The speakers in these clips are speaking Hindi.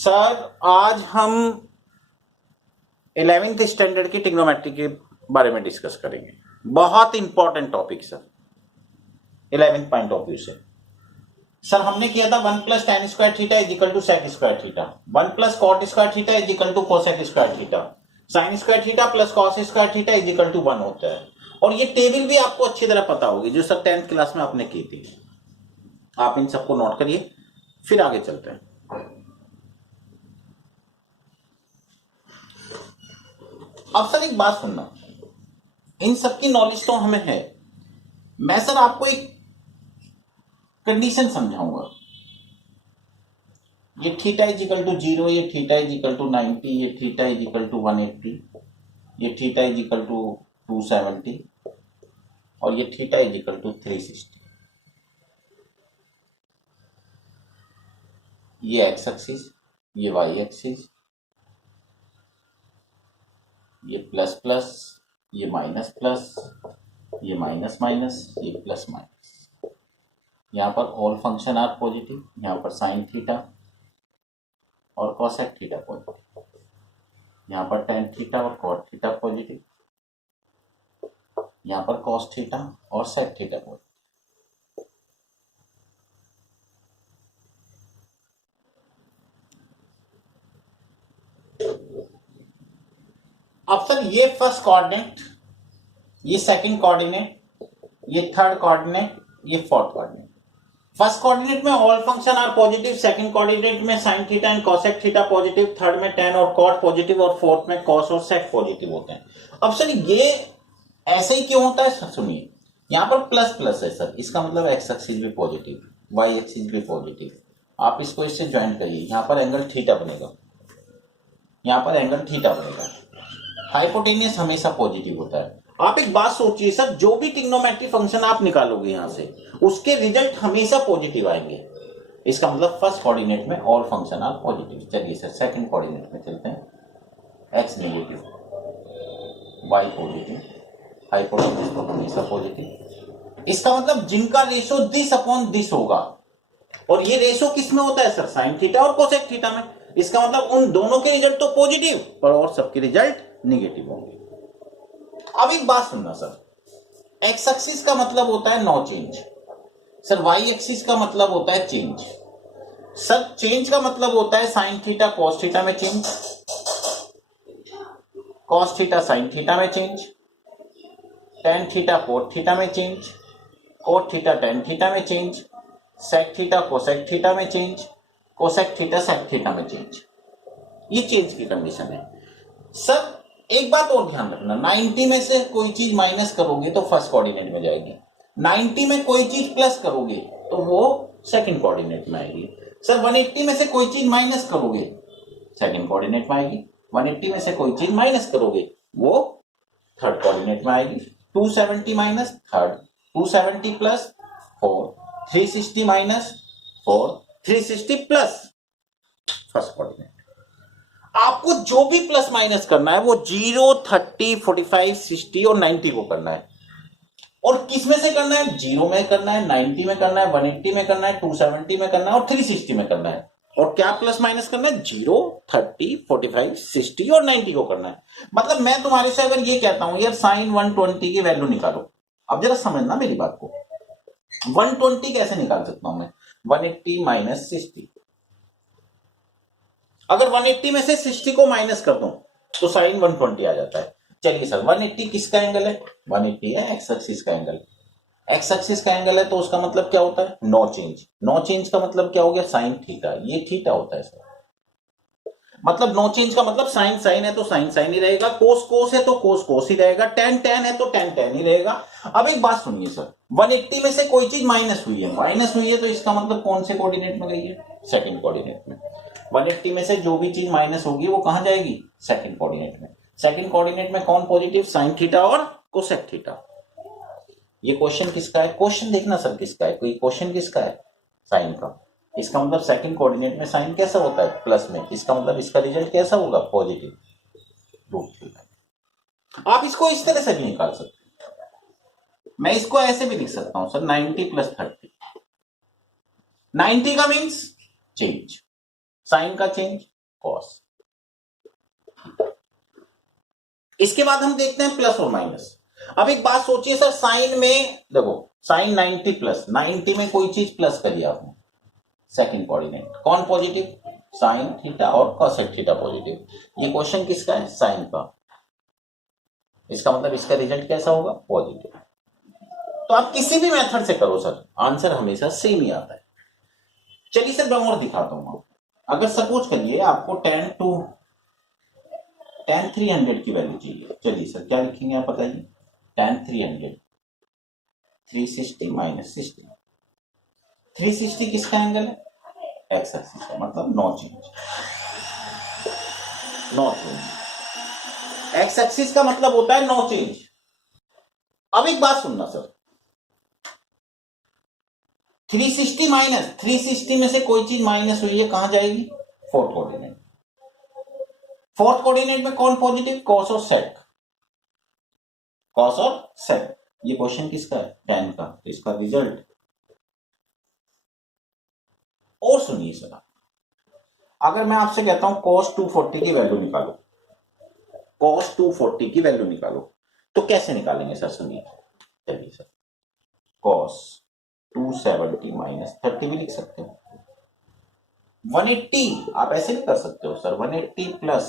सर आज हम 11th स्टैंडर्ड की ट्रिग्नोमेट्री के बारे में डिस्कस करेंगे। बहुत important topic sir 11th point of view से। सर हमने किया था 1 plus tan square theta is equal to sec square theta, 1 plus cot square theta is equal to cosec square theta, sine square theta plus cos square theta is equal to 1 होता है। और ये टेबल भी आपको अच्छी तरह पता होगी जो सर 10th क्लास में आपने की थी। आप इन सबको नोट करिए, फिर आगे चलते हैं। अब सर एक बात सुनना, इन सबकी नॉलेज तो हमें है। मैं सर आपको एक कंडीशन समझाऊंगा। ये थीटा इज इक्वल टू 0, ये थीटा इज इक्वल टू 90, ये थीटा इज इक्वल टू 180, ये थीटा इज इक्वल टू 270 और ये थीटा इज इक्वल टू 360। ये एक्स एक्सिस, ये वाई एक्सिस, ये प्लस प्लस, ये माइनस प्लस, ये माइनस माइनस, ये प्लस माइनस। यहाँ पर ऑल फंक्शन आर पॉजिटिव, यहाँ पर साइन थीटा और कॉसेक थीटा पॉजिटिव, यहाँ पर टेन थीटा और कॉट थीटा पॉजिटिव, यहाँ पर कॉस थीटा और सेक थीटा पॉजिटिव। अब सर ये फर्स्ट कोऑर्डिनेट, ये सेकंड कोऑर्डिनेट, ये थर्ड कोऑर्डिनेट, ये फोर्थ कोऑर्डिनेट। फर्स्ट कोऑर्डिनेट में all function are positive, second coordinate में sine theta and cosec theta positive, third में टेन और कॉट पॉजिटिव और फोर्थ में कॉस और सेक पॉजिटिव होते हैं। अब सर ये ऐसे ही क्यों होता है? सुनिए, यहाँ पर प्लस प्लस है सर, इसका मतलब एक्स एक्सिस भी पॉजिटिव, वाई एक्सिस भी पॉजिटिव। आप इसको इससे ज्वाइन करिए, यहाँ पर एंगल थीटा बनेगा, यहाँ पर एंगल थीटा बनेगा। हाइपोटेनियस हमेशा पॉजिटिव होता है। आप एक बात सोचिए सर, जो भी ट्रिग्नोमेट्रिक फंक्शन आप निकालोगे यहां से, उसके रिजल्ट हमेशा पॉजिटिव आएंगे। इसका मतलब फर्स्ट कोऑर्डिनेट में ऑल फंक्शन आर पॉजिटिव। चलिए सर सेकंड कोऑर्डिनेट में चलते हैं। X negative, y positive, hypotenuse तो हमेशा पॉजिटिव। इसका मतलब जिनका रेशो दिस अपॉन दिस होगा, और ये रेशो किस में होता है सर? साइन थीटा और कोसेक थीटा में। इसका मतलब उन दोनों के रिजल्ट तो पॉजिटिव पर और सबके रिजल्ट निगेटिव होंगे। अब एक बात सुनना सर, एक्स एक्सिस का मतलब होता है no change sir, y axis का मतलब होता है चेंज सर। चेंज का मतलब होता है साइन थीटा कॉस थीटा में change, cos theta sine theta में change, tan theta cot theta में change, cot theta tan theta में change, sec theta cosec theta में change, cosec theta sec theta में चेंज। ये चेंज की कंडीशन है सर। एक बात और ध्यान रखना, 90 में से कोई चीज माइनस करोगे तो फर्स्ट कोऑर्डिनेट में जाएगी, 90 में कोई चीज प्लस करोगे तो वो सेकंड कोऑर्डिनेट में आएगी सर। 180 में से कोई चीज माइनस करोगे सेकंड कोऑर्डिनेट में आएगी, 180 में से कोई चीज माइनस करोगे वो थर्ड कोऑर्डिनेट में आएगी। 270 minus third, 270 plus 4, 360 minus 4, 360 plus first coordinate. आपको जो भी प्लस माइनस करना है वो 0, 30, 45, 60 और 90 को करना है। और किस में से करना है? 0 में करना है, 90 में करना है, 180 में करना है, 270 में करना है और 360 में करना है। और क्या प्लस माइनस करना है? 0, 30, 45, 60 और 90 को करना है। मतलब मैं तुम्हारे से अगर ये कहता हूं यार साइन 120 की वैल्यू निकालो, अब जरा समझना मेरी बात को। 120 कैसे निकाल सकता हूं मैं? 180 माइनस 60। अगर 180 में से 60 को माइनस कर दूं तो साइन 120 आ जाता है। चलिए सर 180 किसका एंगल है? 180 है एक्स एक्सिस का एंगल। एक्स एक्सिस का एंगल है तो उसका मतलब क्या होता है? No change. नो चेंज का मतलब क्या हो गया? Sine theta. ये थीटा होता है सर। मतलब नो चेंज का मतलब साइन साइन है तो साइन साइन ही रहेगा, कोस कोस है तो कोस कोस ही रहेगा, टेन टेन है तो टेन टेन ही रहेगा। अब एक बात सुनिए सर, 180 में से कोई चीज माइनस हुई है तो इसका मतलब कौन से कोऑर्डिनेट में गई है? सेकंड कोऑर्डिनेट में। 180 में से जो भी चीज माइनस होगी वो कहां जाएगी? सेकंड कोऑर्डिनेट में। सेकंड कोऑर्डिनेट में कौन पॉजिटिव? साइन थीटा और कोसेक थीटा। ये क्वेश्चन किसका है? क्वेश्चन देखना सर किसका है, कोई क्वेश्चन किसका है? साइन का। इसका मतलब सेकंड कोऑर्डिनेट में साइन कैसा होता है? प्लस में। इसका मतलब इसका रिजल्ट कैसा होगा? पॉजिटिव। आप इसको इस तरह से भी निकाल सकते हैं, मैं इसको ऐसे भी लिख सकता हूं सर, 90 प्लस 30। 90 का मीन्स चेंज, साइन का चेंज, कॉस। इसके बाद हम देखते हैं प्लस और माइनस। अब एक बात सोचिए सर, साइन में देखो, साइन 90 प्लस 90 में कोई चीज प्लस करिए आपने, सेकंड कोऑर्डिनेट कौन पॉजिटिव, साइन थीटा और कॉसेक थीटा पॉजिटिव। ये क्वेश्चन किसका है, साइन का। इसका मतलब इसका रिजल्ट कैसा होगा, पॉजिटिव। तो आप किसी भी मेथड से करो सर, आंसर हमेशा सेम ही आता है। चलिए सर मैं और दिखाता हूं। अगर सपोज करिए आपको tan 300 की वैल्यू चाहिए, चलिए सर क्या लिखेंगे आप बताइए, tan 300 360 माइनस 60। 360 किसका एंगल है, एक्स एक्सिस का, मतलब no change, no change. X axis का मतलब होता है नो चेंज। अब एक बात सुनना सर, 360 माइनस 360 में से कोई चीज माइनस हुई है, कहां जाएगी, फोर्थ कोऑर्डिनेट। फोर्थ कोऑर्डिनेट में कौन पॉजिटिव, कॉस और सेक, कॉस और सेक। ये क्वेश्चन किसका है, tan का, तो इसका रिजल्ट। और सुनिए सर, अगर मैं आपसे कहता हूं cos 240 की वैल्यू निकालो, cos 240 की वैल्यू निकालो, तो कैसे निकालेंगे सर, सुनिए। चलिए सर, cos 270 माइनस 30 भी लिख सकते हो। 180 आप ऐसे भी कर सकते हो सर, 180 प्लस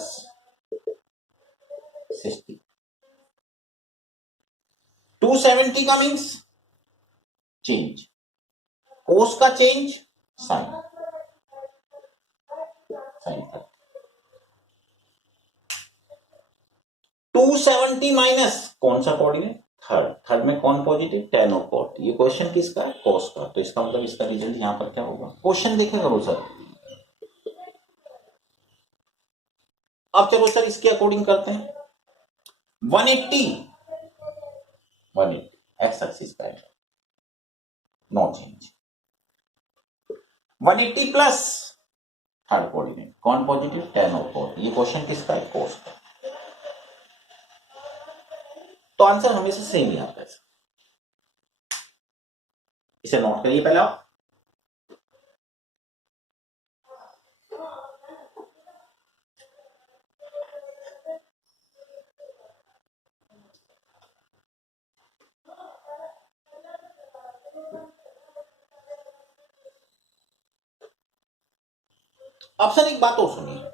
60। 270 का मीन्स चेंज, कोस का चेंज साइन, साइन 270 माइनस कौन सा कोऑर्डिनेट, थर्ड, थर्ड में कौन पॉजिटिव, tan और cot। ये क्वेश्चन किसका है, cos का, तो इसका मतलब इसका रिजल्ट यहां पर क्या होगा, क्वेश्चन देखे करो सर। अब चलो सर इसके अकॉर्डिंग करते हैं। 180 एक्स एक्सिस का है, no change. 180 plus third coordinate कौन पॉजिटिव, tan और cot। ये क्वेश्चन किसका है, cos का। तो आंसर हमेशा सेम ही आता है। इसे नोट करिए पहले आप। अब सर एक बात और सुनिए,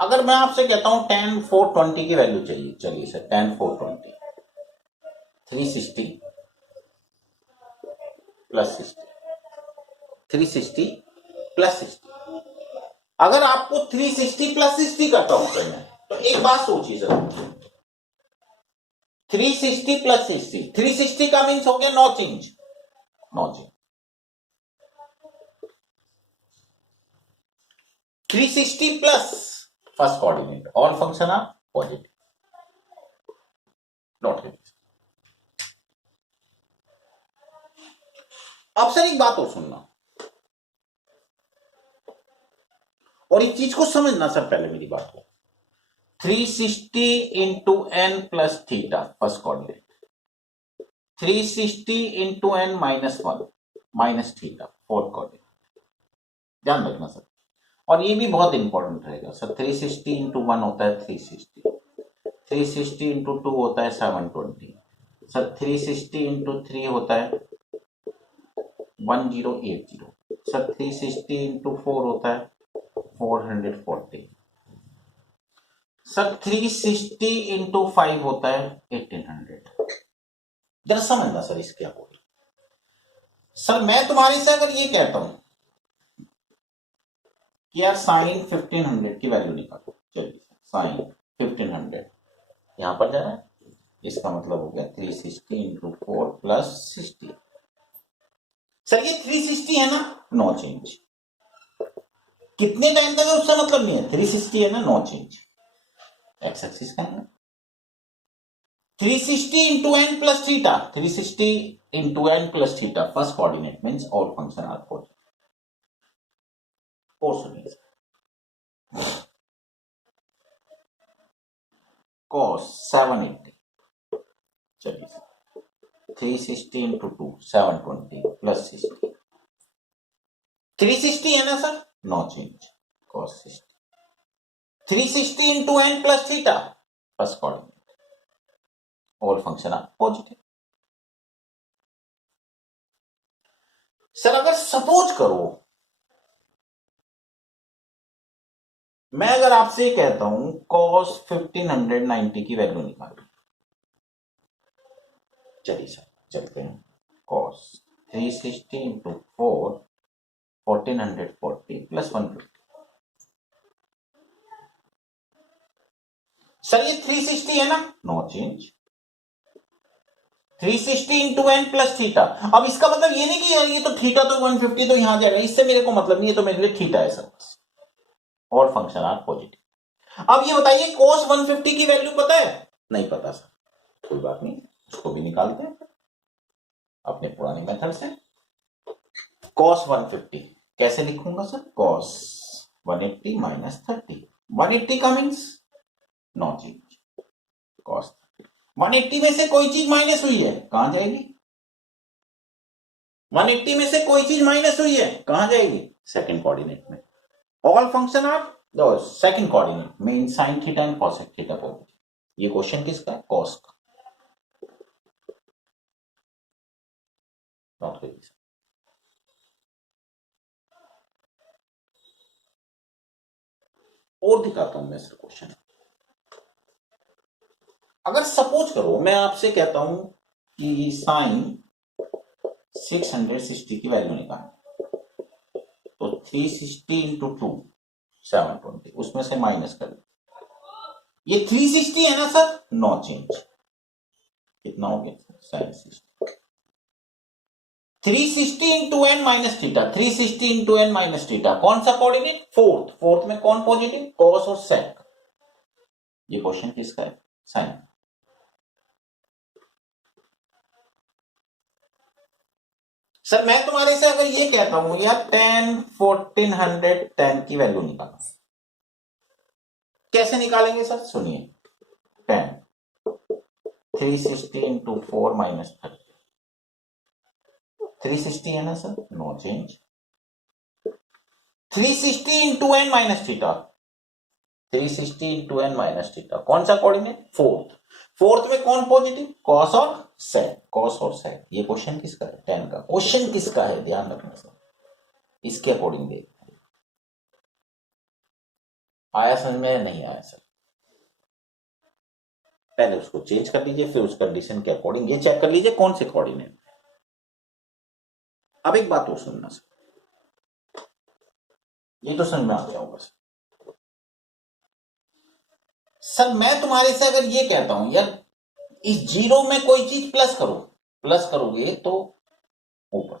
अगर मैं आपसे कहता हूं tan 420 की वैल्यू चाहिए, चलिए सर tan 420 360 प्लस 60, 360 प्लस 60। अगर आपको 360 प्लस 60 करता हूं सर मैं, तो एक बात सोचिए सर, 360 प्लस 60, 360 का मीन्स हो गया no change, no change. 360 plus first coordinate, all function are positive, note करिए। अब सर एक बात और सुनना, और इस चीज को समझना सर, पहले मेरी बात को। 360 into n plus theta first coordinate, 360 into n minus 1 minus theta fourth coordinate, ध्यान रखना सर। और ये भी बहुत इंपॉर्टेंट रहेगा सर, 360 इंटू 1 होता है 360, 360 इंटू 2 होता है 720 सर, 360 इंटू 3 होता है 1080 सर, 360 इंटू 4 होता है 440 सर, 360 इंटू 5 होता है 1800। जरा समझना सर इसके अकॉर्डिंग। सर मैं तुम्हारे से अगर ये कहता हूं कि यार साइन 1500 की वैल्यू निकालो, चलिए साइन 1500 यहां पर जा रहा है, इसका मतलब हो गया 360 इंटू 4 प्लस 60। सर ये 360 है ना, नो चेंज। कितने टाइम तक है उसका मतलब नहीं है, 360 है ना, नो चेंज, एक्स एक्सिस का है ना। 360 into n plus theta, 360 into n plus theta first coordinate means all function are positive. और सुनिए, cos 780, चलिए 360 इंटू 2 720 प्लस 60, 360 है ना sir, no change, cos 60, 360 into n plus theta, first coordinate, all function are positive. Sir अगर सपोज करो मैं अगर आपसे कहता हूं cos 1590 की वैल्यू निकालो, चलिए सर चलते हैं, cos 360 इंटू 4 1440 प्लस 150, सर ये 360 है ना, no change, 360 into n plus theta. अब इसका मतलब ये नहीं कि यार ये तो थीटा तो 150 तो यहां जाएगा, इससे मेरे को मतलब नहीं, ये तो मेरे लिए थीटा है सर, और फंक्शन आर पॉजिटिव। अब ये बताइए cos 150 की वैल्यू पता है, नहीं पता सर, कोई बात नहीं, उसको भी निकालते हैं अपने पुराने मेथड से। cos 150 कैसे लिखूंगा सर, cos 180 माइनस 30, 180 का मीन्स नो चेंज, cos 180 में से कोई चीज माइनस हुई है, कहां जाएगी, 180 में से कोई चीज माइनस हुई है, कहां जाएगी, सेकंड कोऑर्डिनेट में, all function are second coordinate में, sine theta and cosec theta positive. ये क्वेश्चन किसका है, कॉस का, नॉट करिए। और दिखाता हूं मैं सर क्वेश्चन, अगर सपोज करो मैं आपसे कहता हूं कि साइन 660 की वैल्यू निकालनी, तो 360 इंटू 2 720, उसमें से माइनस कर, ये 360 है ना सर, नो चेंज, कितना हो गया sine 60, 360 into n minus theta, 360 into n minus theta, कौन सा कोऑर्डिनेट, फोर्थ, फोर्थ में कौन पॉजिटिव, कॉस और सेक। ये क्वेश्चन किसका है, साइन। सर मैं तुम्हारे से अगर ये कहता हूं यार 10 1410 की वैल्यू निकालो, कैसे निकालेंगे सर, सुनिए, 10 360 इंटू 4 माइनस 30, 360 है ना sir, no change, 360 into n minus theta, 360 into n minus theta, कौन सा कोऑर्डिनेट, फोर्थ, फोर्थ में कौन पॉजिटिव, कॉस और सेक, कॉस और सेक। ये क्वेश्चन किसका है, 10 का, क्वेश्चन किसका है, ध्यान रखना सर, इसके अकॉर्डिंग देख, आया समझ में, नहीं आया सर, पहले उसको चेंज कर लीजिए, फिर उस कंडीशन के अकॉर्डिंग ये चेक कर लीजिए कौन से कोऑर्डिनेट। अब एक बात और सुनना सर, ये तो समझ में आ गया होगा सर, सर मैं तुम्हारे से अगर ये कहता हूं यार इस जीरो में कोई चीज प्लस करो, प्लस करोगे तो ऊपर,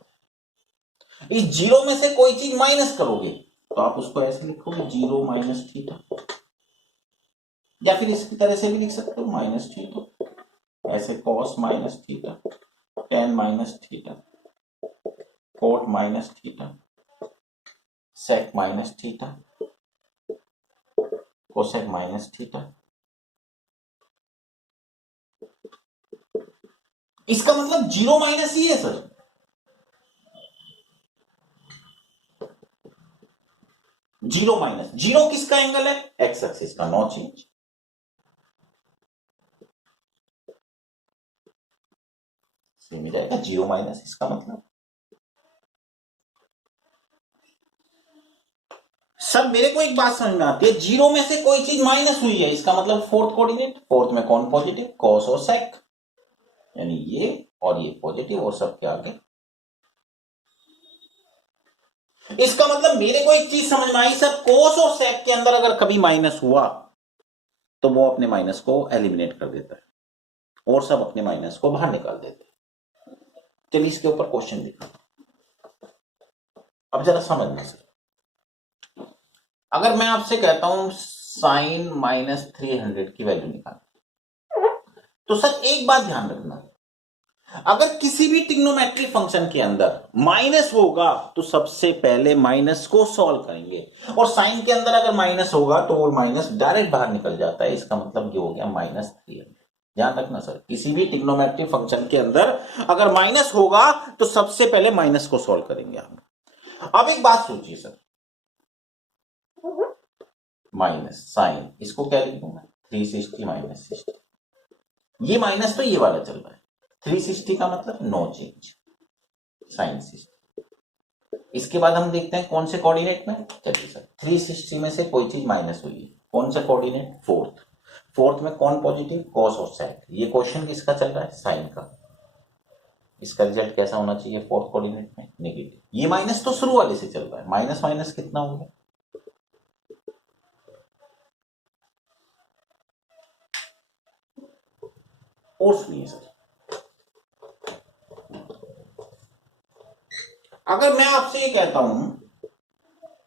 इस जीरो में से कोई चीज माइनस करोगे तो आप उसको ऐसे लिखोगे जीरो माइनस थीटा, या फिर इसकी तरह से भी लिख सकते हो माइनस थीटा, ऐसे cos minus theta, tan minus theta, cot minus theta, sec minus theta, cosec minus theta. इसका मतलब जीरो माइनस ही है सर, जीरो माइनस, जीरो किसका एंगल है, एक्स एक्सिस का, नो चेंज, सेम ही जाएगा, जीरो माइनस, इसका मतलब सर मेरे को एक बात समझ में आती है, जीरो में से कोई चीज माइनस हुई है, इसका मतलब फोर्थ कोऑर्डिनेट, फोर्थ में कौन पॉजिटिव, कॉस और सेक, यानी ये और ये पॉजिटिव और सबके आगे। इसका मतलब मेरे को एक चीज समझ में आई सर, कोस और सेक के अंदर अगर कभी माइनस हुआ तो वो अपने माइनस को एलिमिनेट कर देता है और सब अपने माइनस को बाहर निकाल देते हैं। चलिए इसके ऊपर क्वेश्चन दिखा, अब जरा समझना सर, अगर मैं आपसे कहता हूं साइन माइनस 300 की वैल्यू निकाल, तो सर एक बात ध्यान रखना, अगर किसी भी ट्रिग्नोमेट्रिक फंक्शन के अंदर माइनस होगा तो सबसे पहले माइनस को सॉल्व करेंगे, और साइन के अंदर अगर माइनस होगा तो वो माइनस डायरेक्ट बाहर निकल जाता है, इसका मतलब ये हो गया -300। ध्यान रखना सर, किसी भी ट्रिग्नोमेट्रिक फंक्शन के अंदर अगर माइनस होगा तो सबसे पहले माइनस को सॉल्व करेंगे हम। अब एक बात सोचिए सर, माइनस साइन, इसको क्या लिखूंगा 360 -60, ये माइनस तो ये वाला चल रहा है, 360 का मतलब नो चेंज, साइन 60। इसके बाद हम देखते हैं कौन से कोऑर्डिनेट में, चलिए सर 360 में से कोई चीज माइनस हुई है, कौन सा कोऑर्डिनेट, फोर्थ में कौन पॉजिटिव, कॉस और सेक। ये क्वेश्चन किसका चल रहा है, साइन का। इसका रिजल्ट कैसा होना चाहिए, फोर्थ कोऑर्डिनेट में नेगेटिव। ये माइनस तो शुरू वाले से चल रहा है, माइनस माइनस कितना हो गया, और सुनिए सर, अगर मैं आपसे ये कहता हूं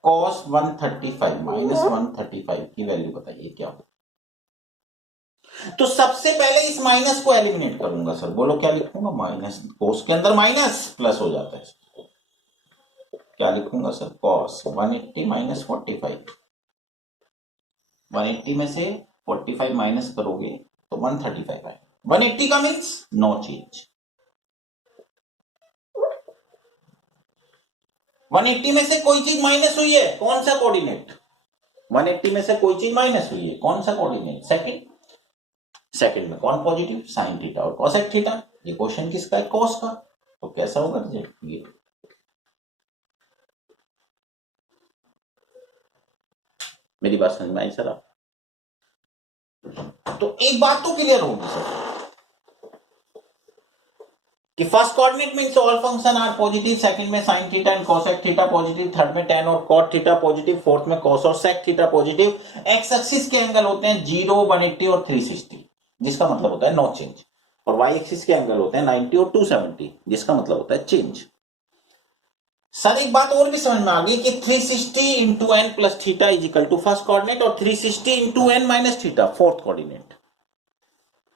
cos 135 -135 की वैल्यू बताइए क्या हो, तो सबसे पहले इस माइनस को एलिमिनेट करूंगा सर। बोलो क्या लिखूंगा, माइनस, cos के अंदर माइनस प्लस हो जाता है, क्या लिखूंगा सर, cos 180 -45, 180 में से 45 माइनस करोगे तो 135 आए, 180 का मीन्स नो चेंज। 180 में से कोई चीज माइनस हुई है, कौन सा कोऑर्डिनेट, 180 में से कोई चीज माइनस हुई है, कौन सा कोऑर्डिनेट, सेकंड में कौन पॉजिटिव, साइन थीटा और कोसेक थीटा। ये क्वेश्चन किसका है, कॉस का, तो कैसा होगा रिजल्ट, ये मेरी बात समझ में आई सर आप? तो एक बात तो क्लियर होगी सर कि first coordinate means all function are positive, second में sine theta and cosec theta positive, third में tan और cot थीटा पॉजिटिव, फोर्थ में cos और sec theta positive. X axis के एंगल होते हैं 0, 180 और 360, जिसका मतलब होता है नो चेंज, और वाई एक्सिस के एंगल होते हैं 90 और 270, जिसका मतलब होता है चेंज। सर एक बात और भी समझ में आ गई कि 360 into n plus theta is equal to first coordinate और 360 into n minus theta fourth coordinate.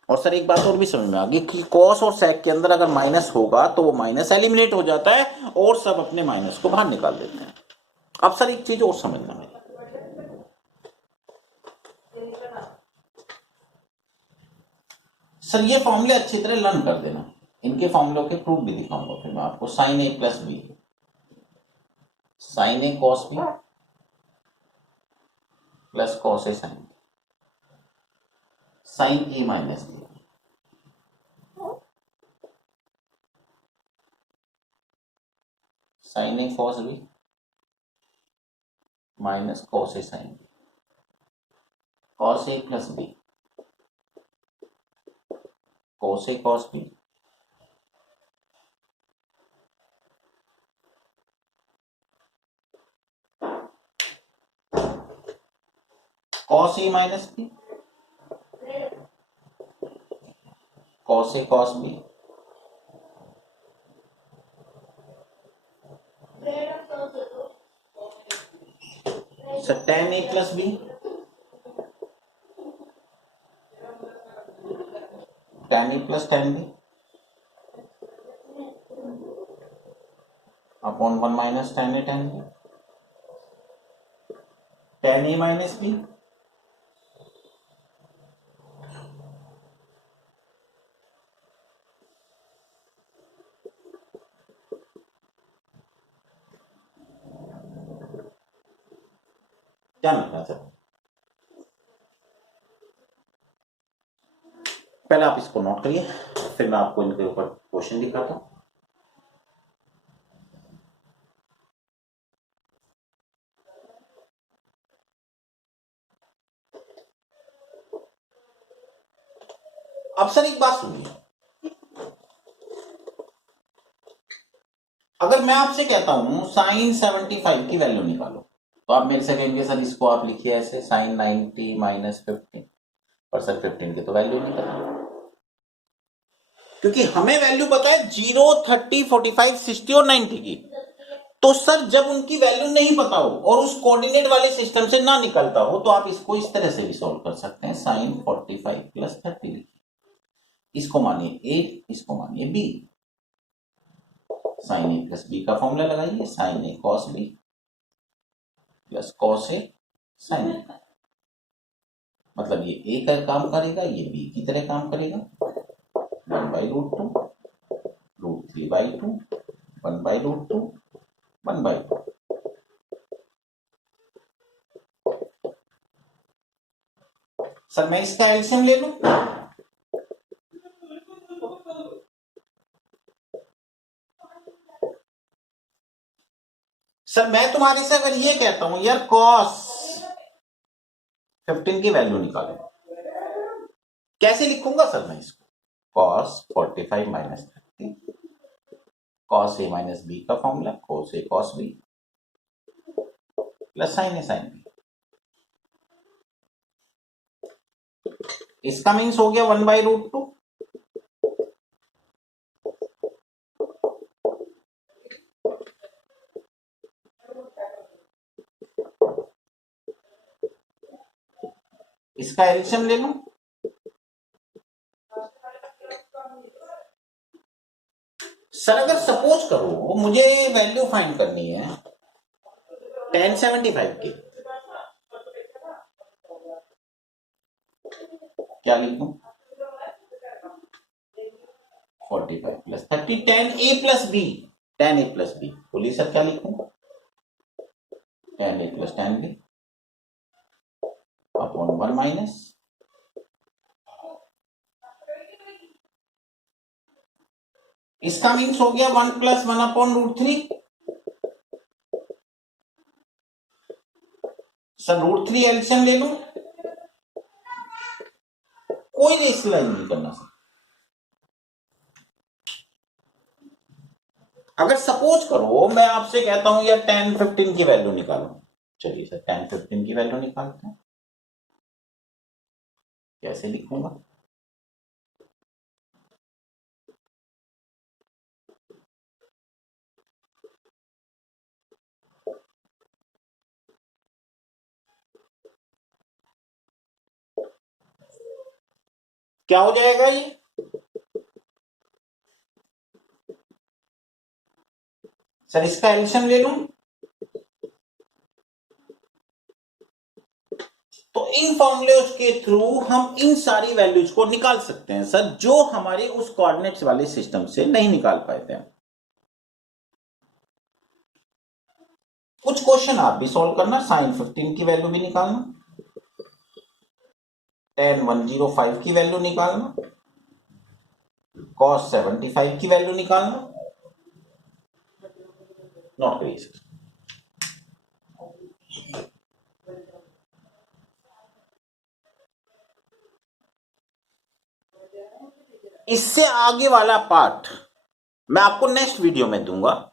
और सर एक बात और भी समझ में आ गई कि कॉस और सेक के अंदर अगर माइनस होगा तो वो माइनस एलिमिनेट हो जाता है और सब अपने माइनस को बाहर निकाल देते हैं। अब सर एक चीज और समझना है, सर ये फॉर्मूले अच्छी तरह लर्न कर देना, इनके फॉर्मूलों के प्रूफ भी दिखाऊंगा फिर मैं आपको। Sine A plus B, sine A cos B plus cos A sine, sine A minus B, sine A cos B minus cos A sine B, cos A plus B, cos A cos B, cos A minus B, cos A cos B, sir tan A plus B, tan A plus tan B upon 1 minus tan A tan B, tan A minus B, क्या लिखना सर, पहले आप इसको नोट करिए फिर मैं आपको इनके ऊपर क्वेश्चन दिखाता हूं। अब सर एक बात सुनिए, अगर मैं आपसे कहता हूं साइन 75 की वैल्यू निकालो, तो आप मेरे से कहेंगे सर इसको आप लिखिए ऐसे साइन 90 माइनस 15, और सर 15 की तो वैल्यू नहीं पता, क्योंकि हमें वैल्यू पता है 0, 30, 45, 60 और 90 की। तो सर जब उनकी वैल्यू नहीं पता हो और उस कोऑर्डिनेट वाले सिस्टम से ना निकलता हो तो आप इसको इस तरह से भी सॉल्व कर सकते हैं, साइन 45 प्लस 30 लिखिए, इसको मानिए ए, इसको मानिए B. Sine A plus B का फॉर्मूला लगाइए, sign A cos B plus cos A sign ए। मतलब ये ए का काम करेगा, ये बी की तरह काम करेगा। 1/√2 √3/2 1/√2 1/2। सर मैं इसका एलसीएम ले लूं? सर मैं तुम्हारे से अगर ये कहता हूं यार cos 15 की वैल्यू निकालो, कैसे लिखूंगा सर मैं इसको? cos 45 minus 30 cos a minus B का formula cos a cos b plus sin a sin b। इसका मीन्स हो गया 1/√2। इसका एलसीएम ले लूं? सर अगर सपोज करो मुझे वैल्यू फाइंड करनी है tan 75 की, क्या लिखूं? 45 plus 30 tan a plus B, tan a plus B. बोलिए सर क्या लिखूं? tan a plus tan b upon 1 minus इसका मीन्स हो गया 1 प्लस 1 अपॉन √3। सर √3 एलसीएम ले लूं? कोई रेशनलाइज नहीं करना सर। अगर सपोज करो मैं आपसे कहता हूं यार tan 15 की वैल्यू निकालो, चलिए सर tan 15 की वैल्यू निकालते हैं। कैसे लिखूंगा? क्या हो जाएगा ये? सर इसका एलसीएम ले लूं? तो इन फॉर्मूलेज के थ्रू हम इन सारी वैल्यूज को निकाल सकते हैं सर, जो हमारे उस कोऑर्डिनेट्स वाले सिस्टम से नहीं निकाल पाए थे। कुछ क्वेश्चन आप भी सॉल्व करना, साइन 15 की वैल्यू भी निकालना, tan 105 की वैल्यू निकालना, cos 75 की वैल्यू निकालना। नॉट करिए सर। इससे आगे वाला पार्ट मैं आपको नेक्स्ट वीडियो में दूंगा।